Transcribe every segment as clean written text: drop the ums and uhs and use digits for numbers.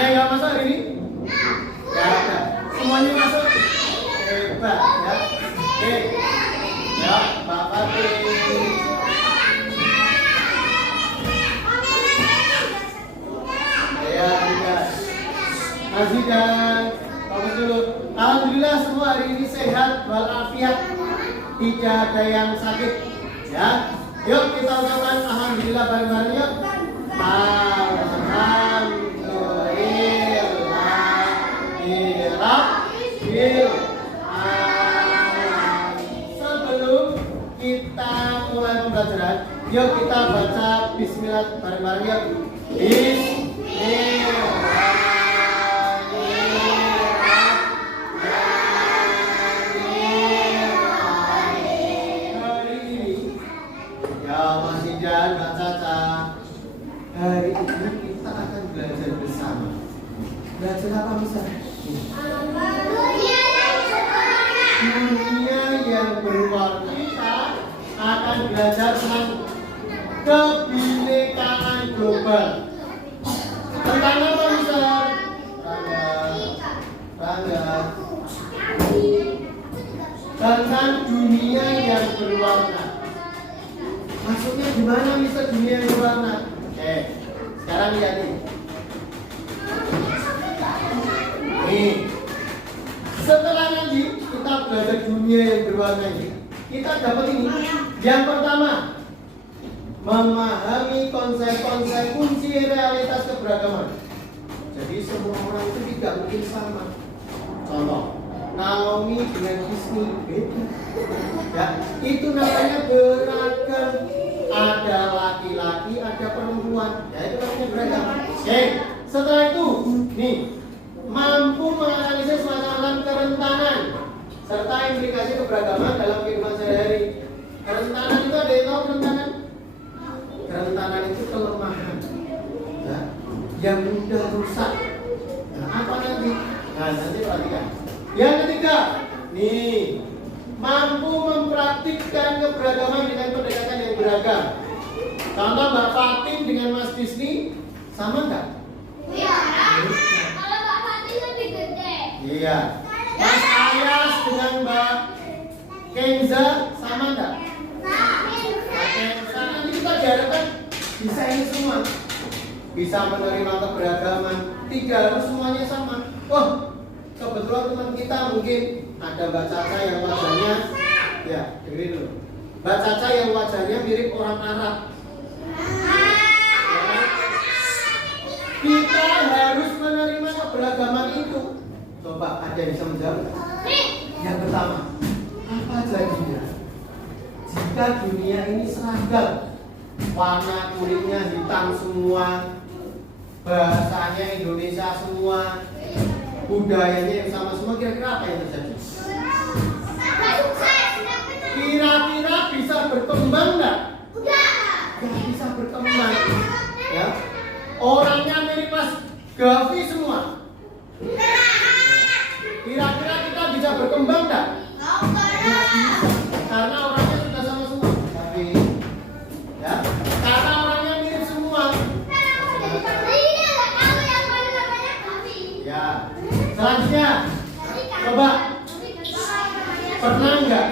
Ada yang nggak masuk hari ini? Ya ada. Semuanya masuk. Hebat ya. Oke. Ya, Pak Fatih. Ya, tidak. Masih dan fokus dulu. Alhamdulillah semua hari ini sehat walafiat. Tidak ada yang sakit. Ya. Yuk kita ucapkan alhamdulillah bareng-bareng yuk. Sebelum kita mulai pembelajaran, yuk kita baca bismillah bareng-bareng yuk. Hari ini kita akan belajar bersama. Belajar apa misalnya? Dunia yang berwarna. Kita akan belajar tentang kebinekaan global. Tentang apa misalnya? Rangga. Tentang dunia yang berwarna. Maksudnya gimana misal dunia yang berwarna? Sekarang lihat nih. Setelah nanti kita belajar dunia yang berwarna ini, kita dapat ini. Yang pertama, memahami konsep-konsep kunci realitas keberagaman. Jadi semua orang itu tidak mungkin sama. Contoh, Naomi dengan Disney beda. Ya, itu namanya beragam. Ada laki-laki, ada perempuan. Ya itu namanya beragam. Oke, setelah itu, nih, mampu menganalisis masalah kerentanan serta implikasi keberagaman dalam kehidupan sehari-hari. Kerentanan itu ada yang tahu kerentanan? Kerentanan itu kelemahan, ya, yang mudah rusak. Nah, apa nanti? Nah, nanti perhatikan. Yang ketiga, nih, mampu mempraktikkan keberagaman dengan pendekatan yang beragam. Contoh Mbak Fatin dengan Mas Disney sama nggak? Iya. Kalau Mbak Fatin lebih gede. Iya. Mas Ayas dengan Mbak Kenza sama nggak? Kenza. Nanti kita diharapkan bisa ini semua. Bisa menerima keberagaman. Tidak harus semuanya sama. Oh, kebetulan teman kita mungkin ada Mbak Caca yang wajahnya, ya dengerin dulu. Mbak Caca yang wajahnya mirip orang Arab. Ya. Kita harus menerima keberagaman itu. Coba ada yang bisa menjawab? Yang pertama, apa jadinya jika dunia ini seragam, warna kulitnya hitam semua, bahasanya Indonesia semua, budayanya yang sama semua, kira-kira apa yang terjadi? Kira-kira bisa berkembang nggak? Nggak bisa berkembang. Ya, orangnya mirip Mas Gavi semua. Kira-kira kita bisa berkembang nggak? Nggak bisa, karena orangnya sudah sama semua. Tapi, ya, karena orangnya mirip semua. Ya, selanjutnya, coba pernah nggak?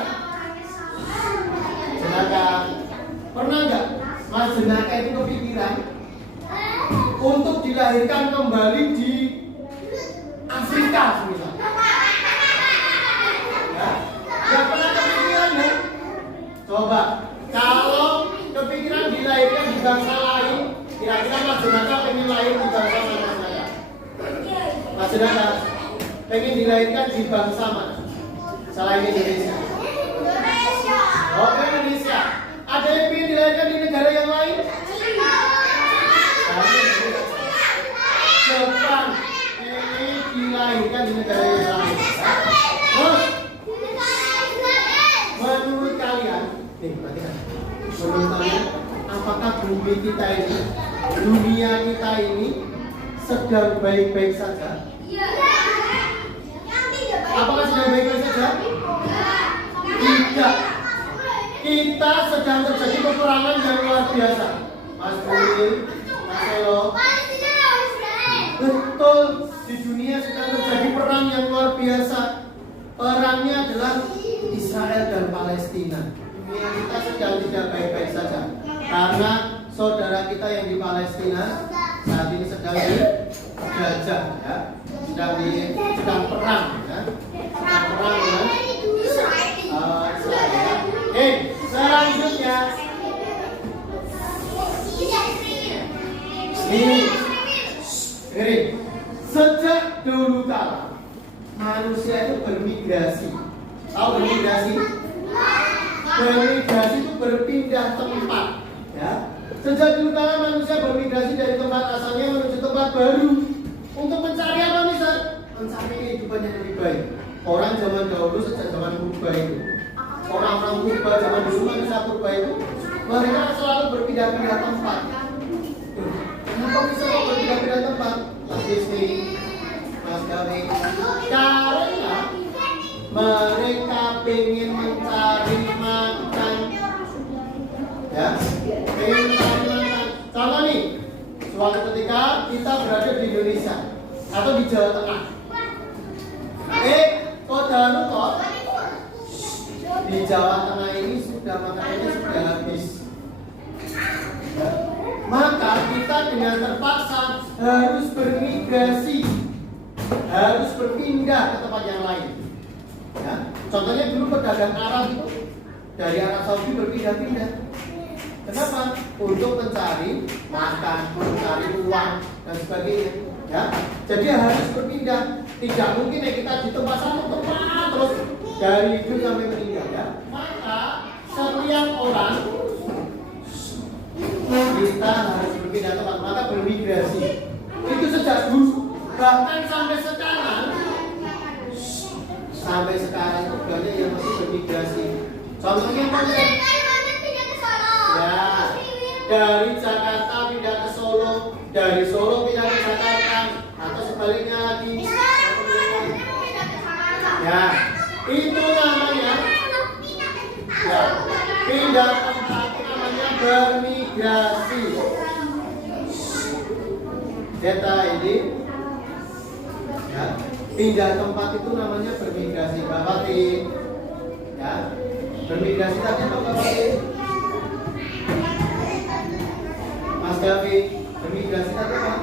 Pernah nggak Mas Jenaka itu kepikiran untuk dilahirkan kembali di Afrika misalnya? Ya, nggak pernah kepikiran ya? Coba kalau kepikiran dilahirkan di bangsa lain, kira-kira Mas Jenaka pengen lahir di bangsa mana? Mas Jenaka pengen dilahirkan di bangsa mana selain Indonesia? Oh, Indonesia. Ada yang ingin dilahirkan di negara yang lain? Jepang ini dilahirkan di negara yang lain. Terus, menurut kalian, perhatikan. Menurut kalian, apakah bumi kita ini, dunia kita ini sedang baik-baik saja? Apakah sedang baik-baik saja? Tidak. Kita sedang terjadi peperangan yang luar biasa. Mas Budi, Mas Elo. Betul dunia sedang terjadi perang yang luar biasa. Perangnya adalah Israel dan Palestina. Dunia kita sedang tidak baik-baik saja. Karena saudara kita yang di Palestina saat ini sedang dijajah, ya. sedang perang, ya. Sedang perang dengan Israel. Selanjutnya ini, sejak dulu kala manusia itu bermigrasi. Tahu bermigrasi? Bermigrasi itu berpindah tempat, ya. Sejak dulu kala manusia bermigrasi dari tempat asalnya menuju tempat baru. Untuk mencari apa nih, Sir? Mencari kehidupan yang lebih baik. Orang zaman dahulu sejak zaman purba itu, orang-orang purba zaman dulu manusia purba itu, mereka selalu berpindah-pindah tempat. Kenapa bisa berpindah-pindah tempat? Mas Disney, Mas Gawi, karena mereka ingin mencari makan, ya, ingin mencari makan. Contoh nih, suatu ketika kita berada di Indonesia atau di Jawa Tengah, saudara kok di Jawa Tengah ini sudah makanannya sudah habis. Maka kita dengan terpaksa harus bermigrasi, harus berpindah ke tempat yang lain. Ya. Contohnya dulu pedagang Arab itu dari Arab Saudi berpindah-pindah. Kenapa? Untuk mencari makan, mencari uang dan sebagainya. Ya. Jadi harus berpindah. Tidak mungkin ya kita di tempat satu tempat terus dari hidup sampai meninggal. Ya. Maka setiap orang kita harus berpindah tempat, maka bermigrasi. Itu sejak dulu, bahkan sampai sekarang itu banyak yang masih bermigrasi. Contohnya apa? Ya, dari Jakarta pindah ke Solo, dari Solo pindah ke Jakarta, atau sebaliknya lagi. Ya, itu namanya ya, pindah tempat, itu namanya bermigrasi. Data ini, ya, pindah tempat itu namanya bermigrasi. Bapak Tim, ya, bermigrasi tadi apa Bapak Tim? Mas Gavi, bermigrasi tadi apa?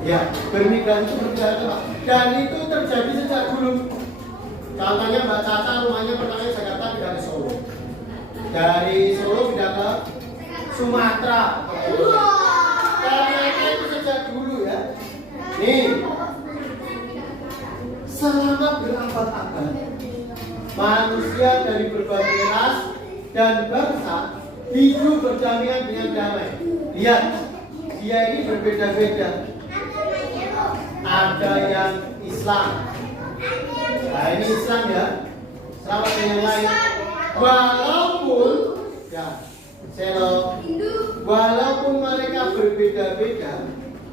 Ya, bermigrasi itu berpindah tempat. Dan itu terjadi sejak dulu. Contohnya Mbak Caca rumahnya pertama di Jakarta pindah ke Solo. Dari Solo pindah ke Sumatera. Karena itu sejak dulu, ya. Nih, selama berabad-abad manusia dari berbagai ras dan bangsa hidup berdampingan dengan damai. Lihat, dia ini berbeda-beda. Ada yang Islam. Nah, ini Islam, ya. Sama dengan yang lain. Walaupun ya, walaupun mereka berbeda-beda,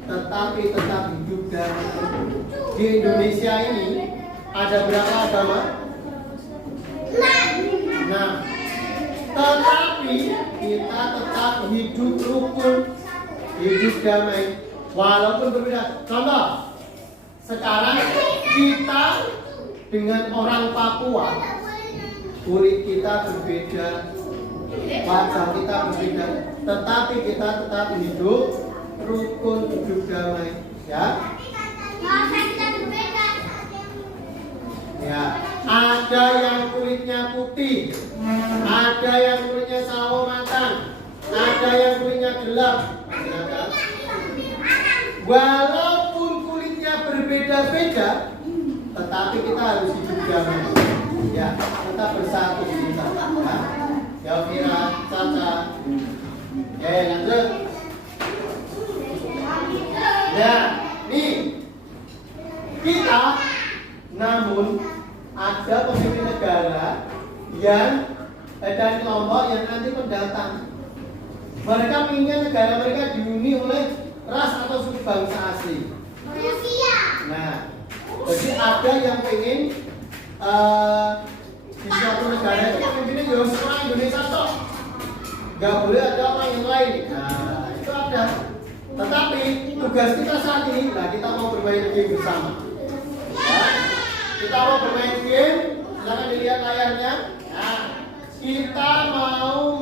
tetapi tetap hidup damai. Di Indonesia ini ada berapa agama? 6. Tetapi kita tetap hidup rukun, hidup damai, walaupun berbeda. Contoh, sekarang kita dengan orang Papua, kulit kita berbeda, wajah kita berbeda, tetapi kita tetap hidup rukun, hidup damai, ya. Ya, ada yang kulitnya putih, ada yang kulitnya sawo matang, ada yang kulitnya gelap. Walaupun kulitnya berbeda-beda, tetapi kita harus hidup damai. Ya, tetap bersatu kita. Ya, Vira, Caca. Lanjut. Ya, nih kita, namun ada pemimpin negara yang dan kelompok yang nanti mendatang. Mereka menginginkan negara mereka dihuni oleh ras atau suku bangsa asli. Nah, jadi ada yang pengen di suatu negara itu pemimpinnya harus orang Indonesia toh, nggak boleh ada orang yang lain. Nah, itu ada. tugas kita saat ini, nah kita mau bermain game bersama. Ya, kita mau bermain game. Silakan dilihat layarnya. Nah, kita mau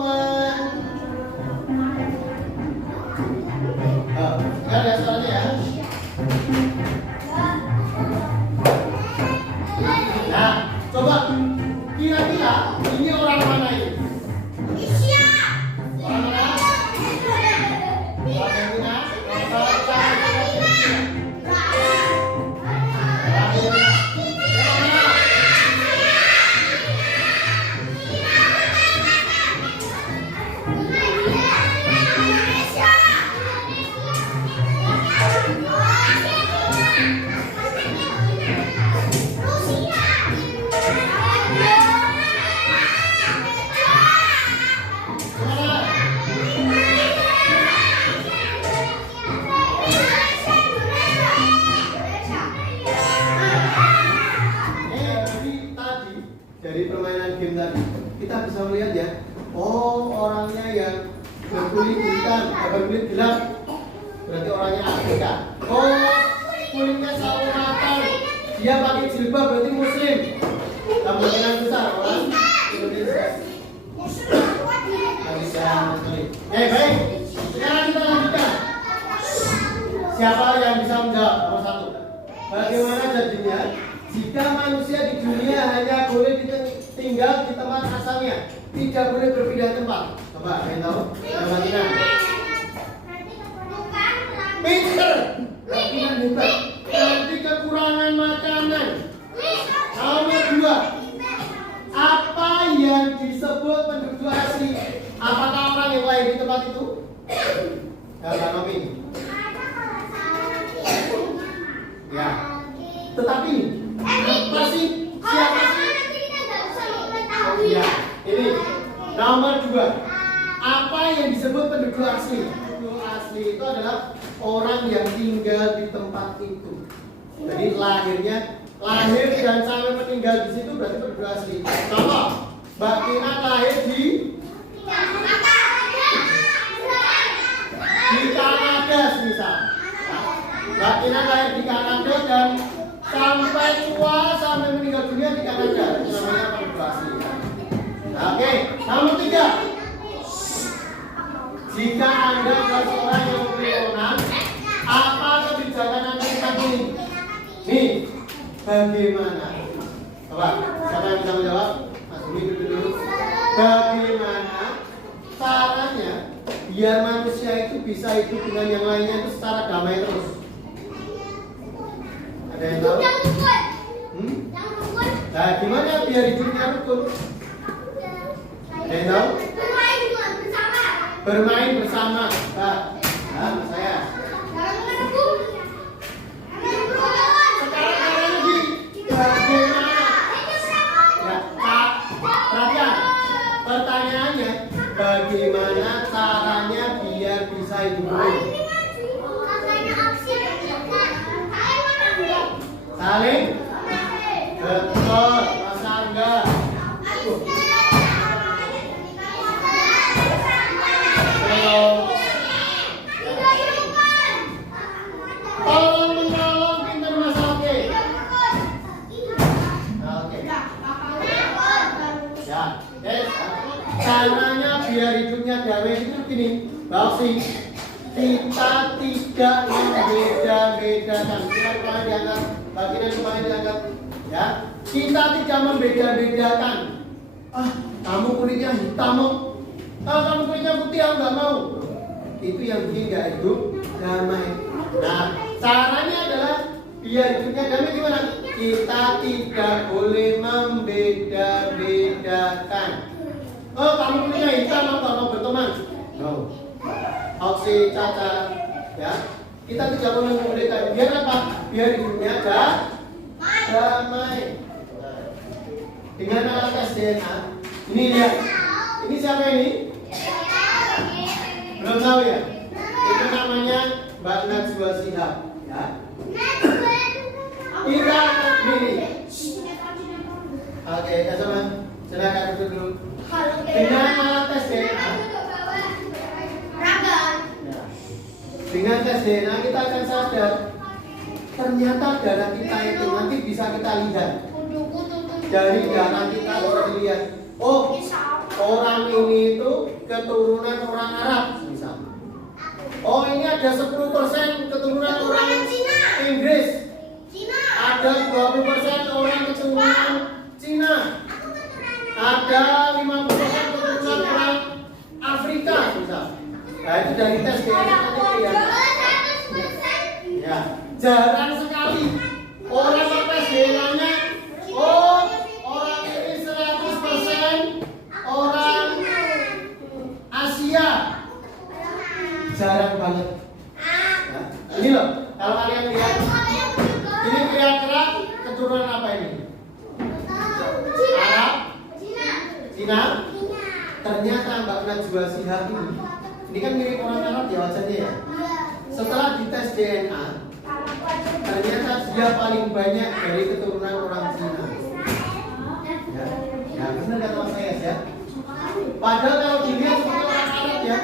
ya lihat soalnya ya. Nah, coba kira-kira ini orang mana ini? Orang mana? Argentina. Dari permainan game tadi kita bisa melihat ya, oh orangnya yang berkulit hitam, berkulit gelap berarti orangnya Afrika. Oh kulitnya sawo matang, dia pakai jilbab berarti Muslim. Kemungkinan besar orang Indonesia. Baik, sekarang kita lanjutkan. Siapa yang bisa menjawab? Nomor 1. Bagaimana jadinya jika manusia di dunia hanya boleh tinggal di tempat asalnya, tidak boleh berpindah tempat? Coba, kalian tahu? Yang pinter, latihan hebat, nanti kekurangan makanan. Nomor 2, apa yang disebut penduduk asli? Apakah orang yang lahir di tempat itu? Jangan opini. Ya, tetapi apa sih? Siapa sih? Ya, ini nomor 2. Apa yang disebut penduduk asli? Penduduk asli itu adalah orang yang tinggal di tempat itu. Jadi lahir dan sampai meninggal di situ berarti penduduk asli. Contoh, Mbak Tina lahir di Kanada misal. Mbak Tina lahir di Kanada dan sampai tua sampai meninggal dunia di Kanada. Itu namanya penduduk asli. Oke, nomor 3. Jika Anda adalah seorang yang memiliki wewenang, apa kebijakan Anda saat ini? Nih, bagaimana? Coba, siapa yang bisa menjawab? Mas Bumi dulu. Bagaimana caranya biar manusia itu bisa hidup dengan yang lainnya itu secara damai terus? Ada yang tahu? Nah, gimana biar hidupnya rukun? Ada yang tahu? Bermain bersama. Mas saya. Sekarang lagi bagaimana? Ya, perhatian. Pertanyaannya, bagaimana caranya biar bisa hidup rukun? Saling. Betul, Mas Angga. Tolong menolong pintar Mas Oke. Oke. Ya, caranya biar hidupnya damai itu gini, Mbak Oksi. Kita tidak membeda-bedakan. Kita kemarin diangkat, bagian kemarin diangkat. Ya, kita tidak membeda-bedakan. Kamu kulitnya hitam, kamu kulitnya putih, aku nggak mau. Itu yang bikin nggak hidup damai. Nah, caranya adalah biar hidupnya damai gimana? Kita tidak boleh membeda-bedakan. Kamu kulitnya hitam, aku nggak mau berteman. No. Oksi, Caca, ya. Kita tidak boleh membeda-bedakan. Biar apa? Biar hidupnya damai. Dengan alat tes DNA. Ini dia. Ini siapa ini? Belum tahu ya? Itu namanya Mbak Najwa Shihab, ya. Kita ini. Oke, teman-teman, silakan duduk dulu. Dengan alat tes DNA. Dengan tes DNA kita akan sadar ternyata darah kita itu nanti bisa kita lihat. Dari darah kita bisa dilihat. Oh, orang ini itu keturunan orang Arab misalnya. Oh, ini ada 10% keturunan orang Inggris. Ada 20% orang keturunan Cina. Ada 50% keturunan orang Afrika misalnya. Nah, itu dari tes DNA nanti kelihatan. Ya, jarang sekali orang tes DNA-nya. Oh, orang ini 100% orang Asia. Jarang banget. Ya. Ini loh, kalau kalian lihat, ini kira-kira keturunan apa ini? Arab? Cina? Ternyata Mbak Najwa Shihab ini kan mirip orang Arab ya wajahnya ya. Setelah dites DNA, ternyata dia paling banyak dari keturunan orang Cina. Ya benar kata Mas Ayas ya. Padahal kalau dilihat seperti orang Arab ya,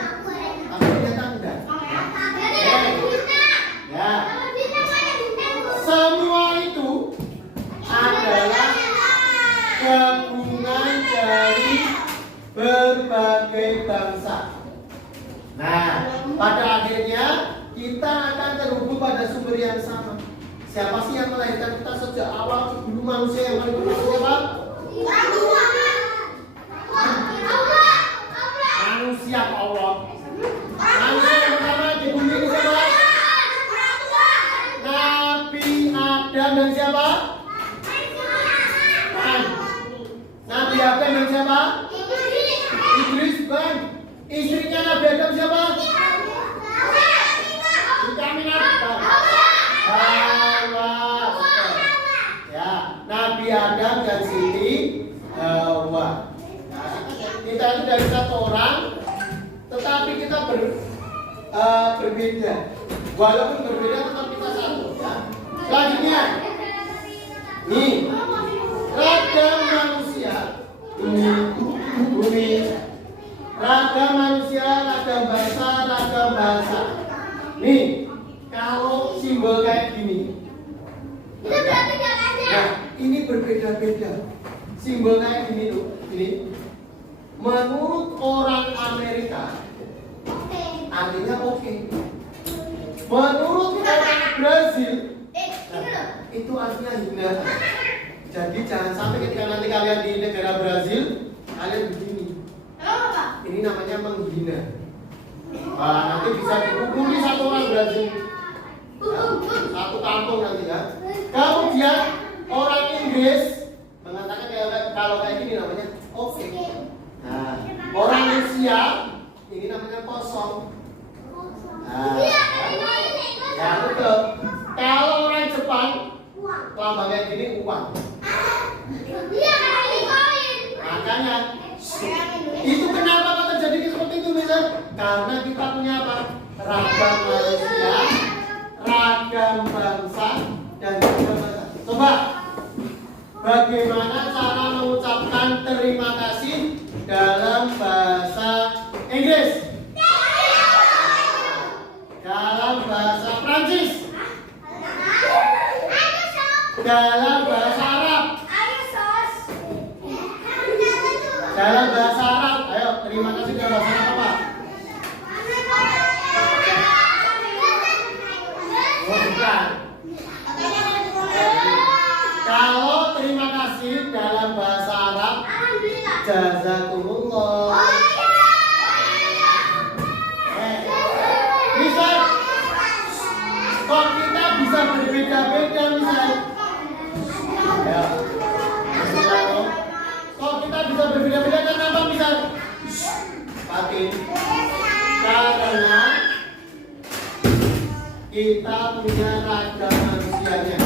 tapi ternyata enggak. Ya. Semua itu adalah gabungan dari berbagai bangsa. Nah, pada akhirnya kita akan terhubung pada sumber yang sama. Siapa sih yang melahirkan kita sejak awal? Dulu manusia yang paling pertama siapa? Manusia Allah. Manusia yang pertama di bumi ini siapa? Nabi Adam dan siapa? Nabi Adam dan siapa? Idris bukan. Istrinya Nabi Adam siapa? Ya, Nabi Adam dan Siti Hawa. Kita itu dari satu orang, tetapi kita berbeda. Walaupun berbeda, tetap kita satu. Ya. Selanjutnya, nih, ragam manusia, bumi, ragam manusia, ragam bahasa. Nih, kalau simbol kayak gini, nah ini berbeda-beda. Simbol kayak gini tuh, ini menurut orang Amerika artinya oke. Menurut orang Brazil, nah, itu artinya hina. Jadi jangan sampai ketika nanti kalian di negara Brazil, kalian begini. Ini namanya menghina. Nah, nanti bisa dipukuli satu orang Brazil. Satu kampung nanti ya. Kemudian orang Inggris mengatakan kalau kayak gini namanya oke. Nah, orang Rusia ini namanya kosong. Nah, ya betul. Kalau orang Jepang lambang kayak gini uang. Makanya itu kenapa kok terjadi seperti itu misal? Karena kita punya apa? Ragam manusia, ragam bangsa dan ragam bahasa. Coba bagaimana cara mengucapkan terima kasih dalam bahasa Inggris? Dalam bahasa Prancis? Dalam bahasa Arab? Dalam bahasa Arab, ayo terima kasih dalam bahasa Arab apa? Bukan. Kalau terima kasih dalam bahasa Arab, jazakumullah. Bisa? Kok kita bisa berbeda-beda misal? Ya. Kok kita bisa berbeda-beda kenapa misal? Patin. Karena kita punya ragam manusianya,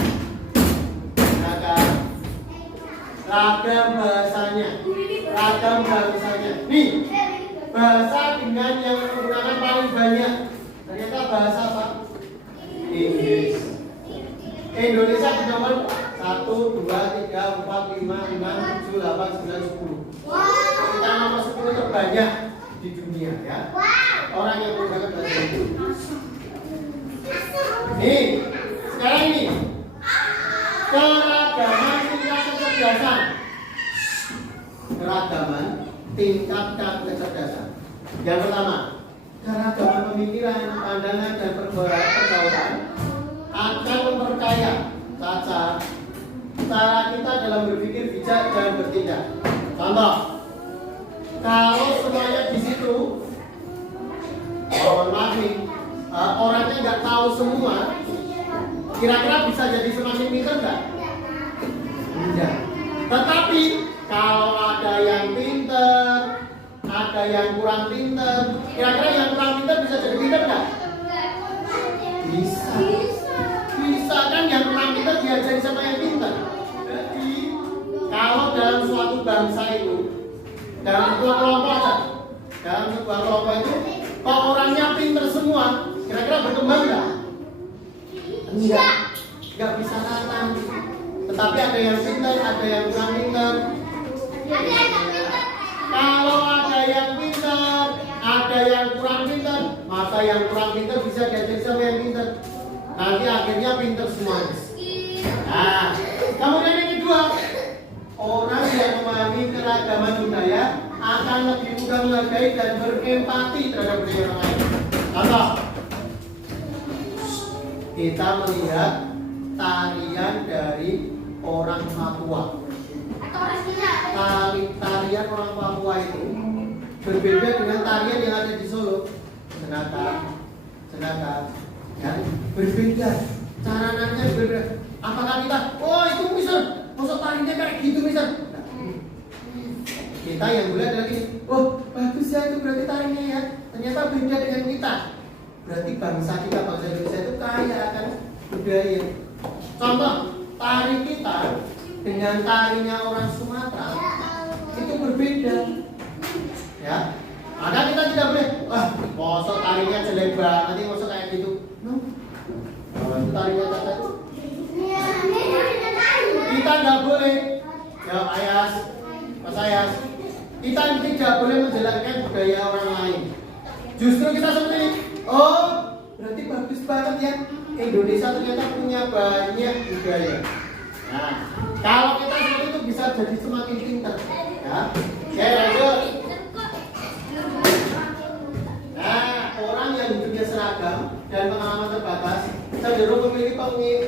ragam bahasanya, ragam bahasanya. Nih, bahasa dengan yang menggunakan paling banyak ternyata bahasa apa? Inggris. Indonesia di nomor 1, 2, 3, 4, 5, 6, 7, 8, 9, 10. Kita nomor 10 terbanyak di dunia ya. Orang yang menggunakan bahasa Inggris. Nih, sekarang ini keragaman tingkat kecerdasan. Keragaman tingkat kecerdasan. Yang pertama, keragaman pemikiran, pandangan dan pergaulan akan memperkaya cara kita dalam berpikir bijak dan bertindak. Contoh, kalau semuanya di situ, mohon maaf nih, orangnya nggak tahu semua, kira-kira bisa jadi semakin pintar nggak? Enggak. Tetapi kalau ada yang pintar, ada yang kurang pintar, kira-kira yang kurang pintar bisa jadi pintar nggak? Bisa. Bisa kan yang kurang pintar diajari sama yang pintar. Jadi kalau dalam suatu bangsa itu, dalam sebuah kelompok aja, dalam sebuah kelompok itu, kalau orangnya pintar semua, kira-kira berkembang nggak? Enggak. Nggak bisa rata. Tetapi ada yang pintar, ada yang kurang pintar. Kalau ada yang pintar, ada yang kurang pintar, maka yang kurang pintar bisa diajari sama yang pintar. Nanti akhirnya pintar semuanya. Nah, kemudian yang kedua, orang yang memahami keragaman budaya akan lebih mudah menghargai dan berempati terhadap budaya orang lain. Contoh, kita melihat tarian dari orang Papua. Tarian orang Papua itu berbeda dengan tarian yang ada di Solo. Senaka, ya, berbeda. Cara nanya berbeda. Apakah kita, oh itu mister, maksud tariannya kayak gitu mister? Nah, kita yang boleh adalah ini, oh bagus ya itu berarti tariannya ya. Ternyata beda dengan kita. Berarti bangsa Indonesia itu kaya akan budaya. Contoh, tari kita dengan tarinya orang Sumatera itu berbeda, ya. Maka kita tidak boleh, mosok tarinya jelek banget, mosok kayak gitu. Kalau itu tarinya cacat, kita nggak boleh. Ya Ayas, Mas Ayas, kita tidak boleh menjelekkan budaya orang lain. Justru kita seperti ini. Oh, berarti bagus banget ya. Indonesia ternyata punya banyak budaya. Nah, kalau kita seperti itu bisa jadi semakin pintar. Ya, oke lanjut. Nah, orang yang hidupnya seragam dan pengalaman terbatas cenderung memiliki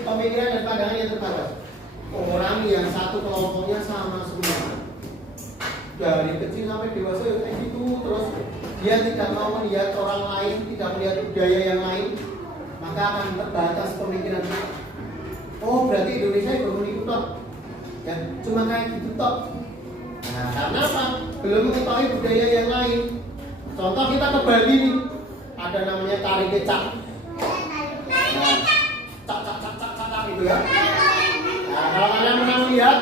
pemikiran dan pandangan yang terbatas. Orang yang satu kelompoknya sama semua, dari kecil sampai dewasa kayak gitu, terus dia tidak mau melihat orang lain, tidak melihat budaya yang lain, maka akan terbatas pemikirannya. Oh, berarti Indonesia ekonomi tok. Ya, cuma kayak gitu tok. Nah, karena apa? Belum mengetahui budaya yang lain. Contoh kita ke Bali nih, ada namanya tari kecak. Nah, cak gitu ya. Nah, kalau kalian pernah melihat,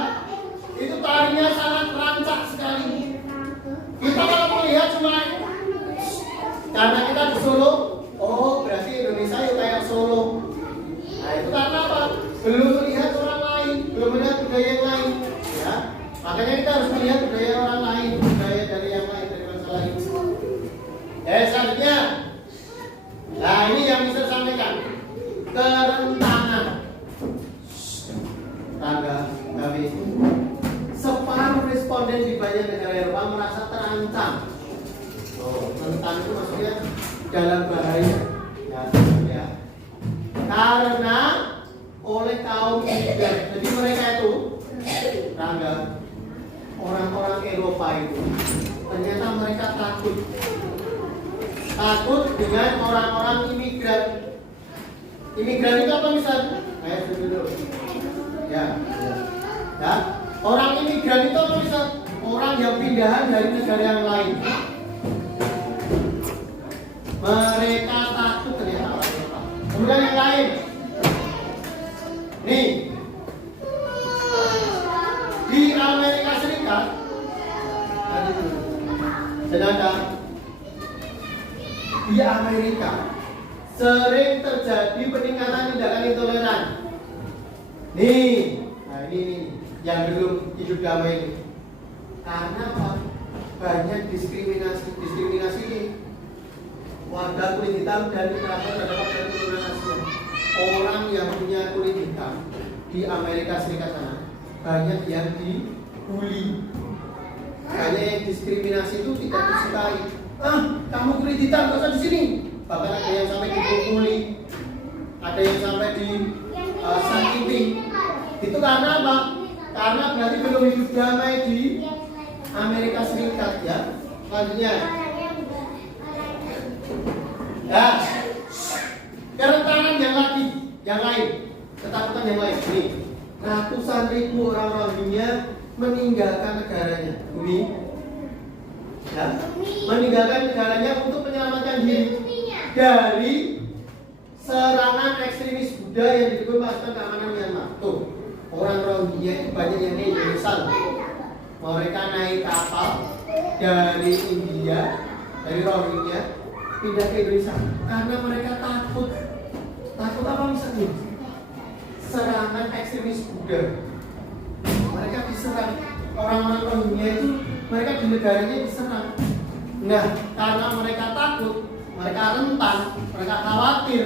itu tarinya sangat rancak sekali. Kita kalau melihat cuma karena kita di Solo, oh berarti Indonesia ya kayak Solo. Nah itu karena apa? Belum melihat orang lain, belum melihat budaya yang lain, ya. Makanya kita harus melihat budaya orang lain, budaya dari yang lain, dari bangsa lain. Selanjutnya, nah ini yang bisa saya sampaikan, kerentanan. Tangga, kami separuh responden di banyak negara Eropa merasa terancam. Oh, rentan itu maksudnya dalam bahaya. Ya. Karena oleh kaum imigran. Jadi mereka itu, Rangga, orang-orang Eropa itu, ternyata mereka takut dengan orang-orang imigran. Imigran itu apa misalnya? Ayo dulu. Ya. Orang imigran itu apa misalnya? Orang yang pindahan dari negara yang lain. Mereka takut ternyata orang Eropa. Kemudian yang lain, nih di Amerika Serikat, sedangkan di Amerika sering terjadi peningkatan tindakan intoleran. Nih, nah ini yang belum hidup damai ini. Karena apa? Banyak diskriminasi ini. Warga kulit hitam dan kekerasan terhadap keturunan Asia. orang yang punya kulit hitam di Amerika Serikat sana banyak yang dibully, banyak yang diskriminasi itu tidak disukai. Kamu kulit hitam kok di sini? Bahkan ada yang sampai dipukuli, ada yang sampai disakiti. Itu karena apa? Karena berarti belum hidup damai di Amerika Serikat ya. Selanjutnya, ya, kerentanan yang lain, ketakutan yang lain. Nih, ratusan ribu orang Rohingya meninggalkan negaranya, ya, meninggalkan negaranya untuk menyelamatkan diri dari serangan ekstremis Buddha yang didukung pasukan keamanan Myanmar. Tuh, orang Rohingya itu banyak yang di Indonesia. Mereka naik kapal dari India, dari Rohingya pindah ke Indonesia karena mereka takut apa misalnya? Serangan ekstremis Buddha. Mereka diserang, orang-orang Rohingya itu mereka di negaranya diserang. Nah, karena mereka takut, mereka rentan, mereka khawatir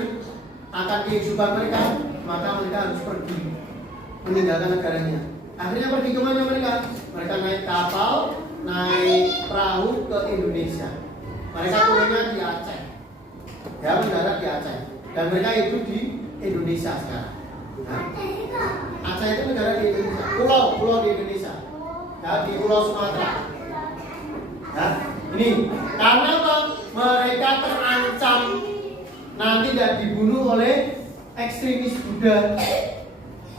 akan kehidupan mereka, maka mereka harus pergi meninggalkan negaranya. Akhirnya pergi kemana mereka? Mereka naik kapal, naik perahu ke Indonesia. Mereka turunnya di Aceh, ya, mendarat di Aceh. Dan mereka hidup di Indonesia sekarang. Nah, Aceh itu negara di Indonesia, pulau di Indonesia, ya, di Pulau Sumatera. Nah, ini karena apa? Mereka terancam nanti tidak dibunuh oleh ekstremis Buddha.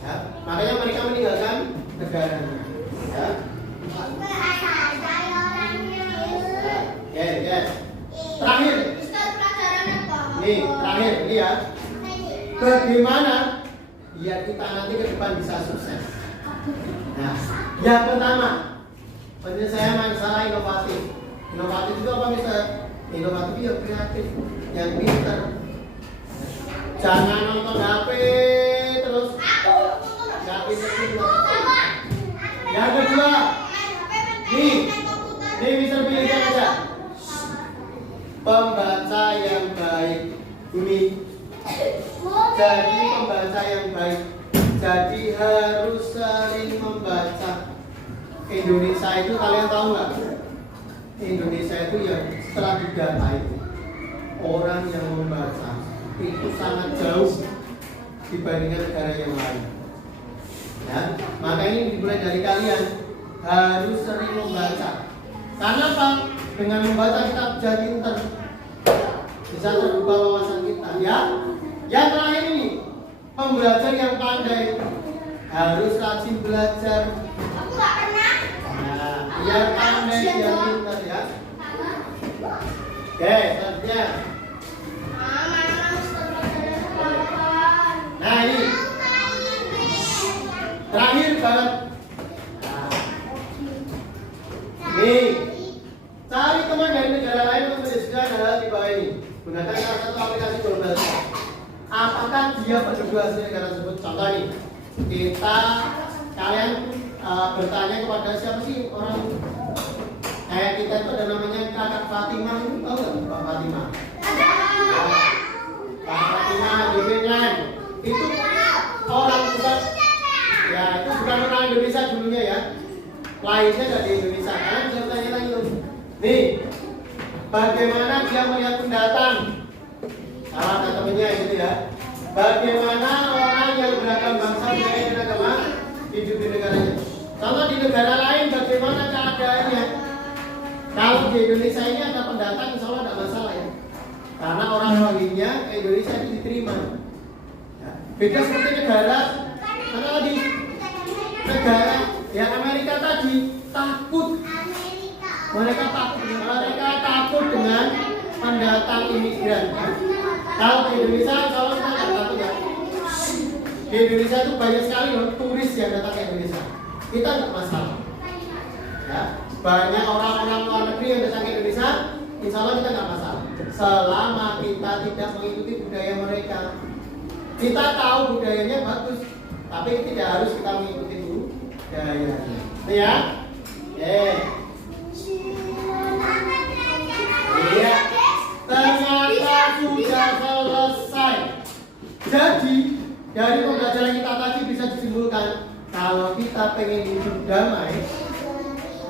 Ya, makanya mereka meninggalkan negaranya. Ya. Yes. Terakhir. Nih, terakhir lihat. Bagaimana biar kita nanti ke depan bisa sukses. Nah, yang pertama, penyelesaian masalah inovatif. Inovatif itu apa misalnya? Inovatif yang kreatif, yang pintar. Jangan nonton HP terus. Gak pintar. Yang kedua, nih bisa pilihkan aja. Pembaca yang baik. Ini. Jadi pembaca yang baik. Jadi harus sering membaca. Indonesia itu kalian tahu nggak? Indonesia itu yang setelah didata itu orang yang membaca itu sangat jauh dibandingkan negara yang lain. Ya, maka ini dimulai dari kalian harus sering membaca. Karena apa? Dengan membaca kita bisa pintar, bisa terbuka wawasan kita. Ya, yang terakhir ini pembelajar yang pandai harus rajin belajar. Aku nggak pernah. Nah, yang pandai yang pintar ya. Oke, selanjutnya. Nah ini terakhir banget. Nih, cari teman dari negara lain untuk mendiskusikan hal-hal di bawah ini. Gunakan salah satu aplikasi global. Apakah dia penduduk asli negara tersebut? Contoh nih, kalian bertanya kepada siapa sih orang kayak kita itu ada namanya kakak Fatimah, itu tahu nggak Pak Fatimah? Pak Fatimah di Finland itu orang bukan, ya itu bukan orang Indonesia dulunya ya, lahirnya nggak di Indonesia. Kalian bisa tanya lagi loh. Nih, bagaimana dia melihat pendatang? Salah ada temennya itu ya. Bagaimana orang yang beragam bangsa, budaya dan agama hidup di negaranya? Contoh di negara lain bagaimana keadaannya? Kalau di Indonesia ini ada pendatang, insya Allah tidak masalah ya. Karena orang Rohingya ke Indonesia itu diterima. Ya. Beda seperti negara, mana lagi? Negara yang Amerika tadi takut. Mereka takut dengan pendatang imigran. Kalau di Indonesia, insya Allah kita tidak takut ya. Di Indonesia itu banyak sekali loh turis yang datang ke Indonesia. Kita tidak masalah. Ya. Banyak orang-orang luar negeri yang datang ke Indonesia, insya Allah kita nggak masalah. Selama kita tidak mengikuti budaya mereka. Kita tahu budayanya bagus, tapi tidak harus kita mengikuti budayanya. Ya, Iya, ternyata sudah selesai. Jadi dari pembelajaran kita tadi bisa disimpulkan kalau kita pengen hidup damai,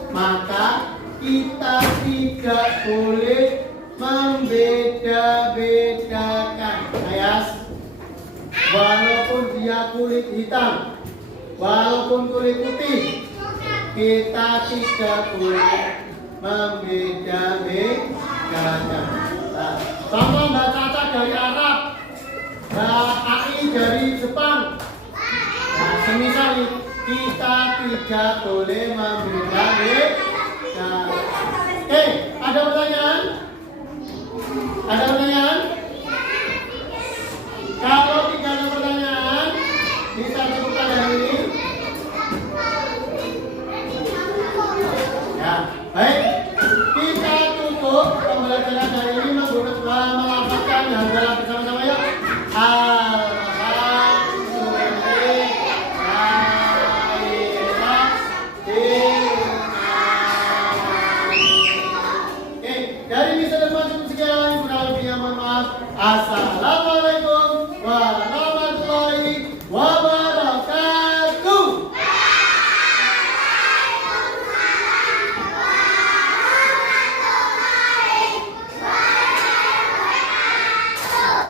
maka kita tidak boleh membeda-bedakan. Ayas, walaupun dia kulit hitam, walaupun kulit putih, kita tidak boleh membeda-bedakan. Nah, contoh Mbak Caca dari Arab, Mbak Ai dari Jepang. Nah, semisal kita tidak boleh membeda-bedakan. Oke, ada pertanyaan? Ada pertanyaan? Kalau tidak ada pertanyaan, bisa cukupkan hari ini. Ya, baik. Kita tutup pembelajaran hari ini menggunakan melafazkan hamdalah bersama-sama yuk. Dari misa depan cukup sekian, kurang lebihnya mohon maaf. Assalamualaikum.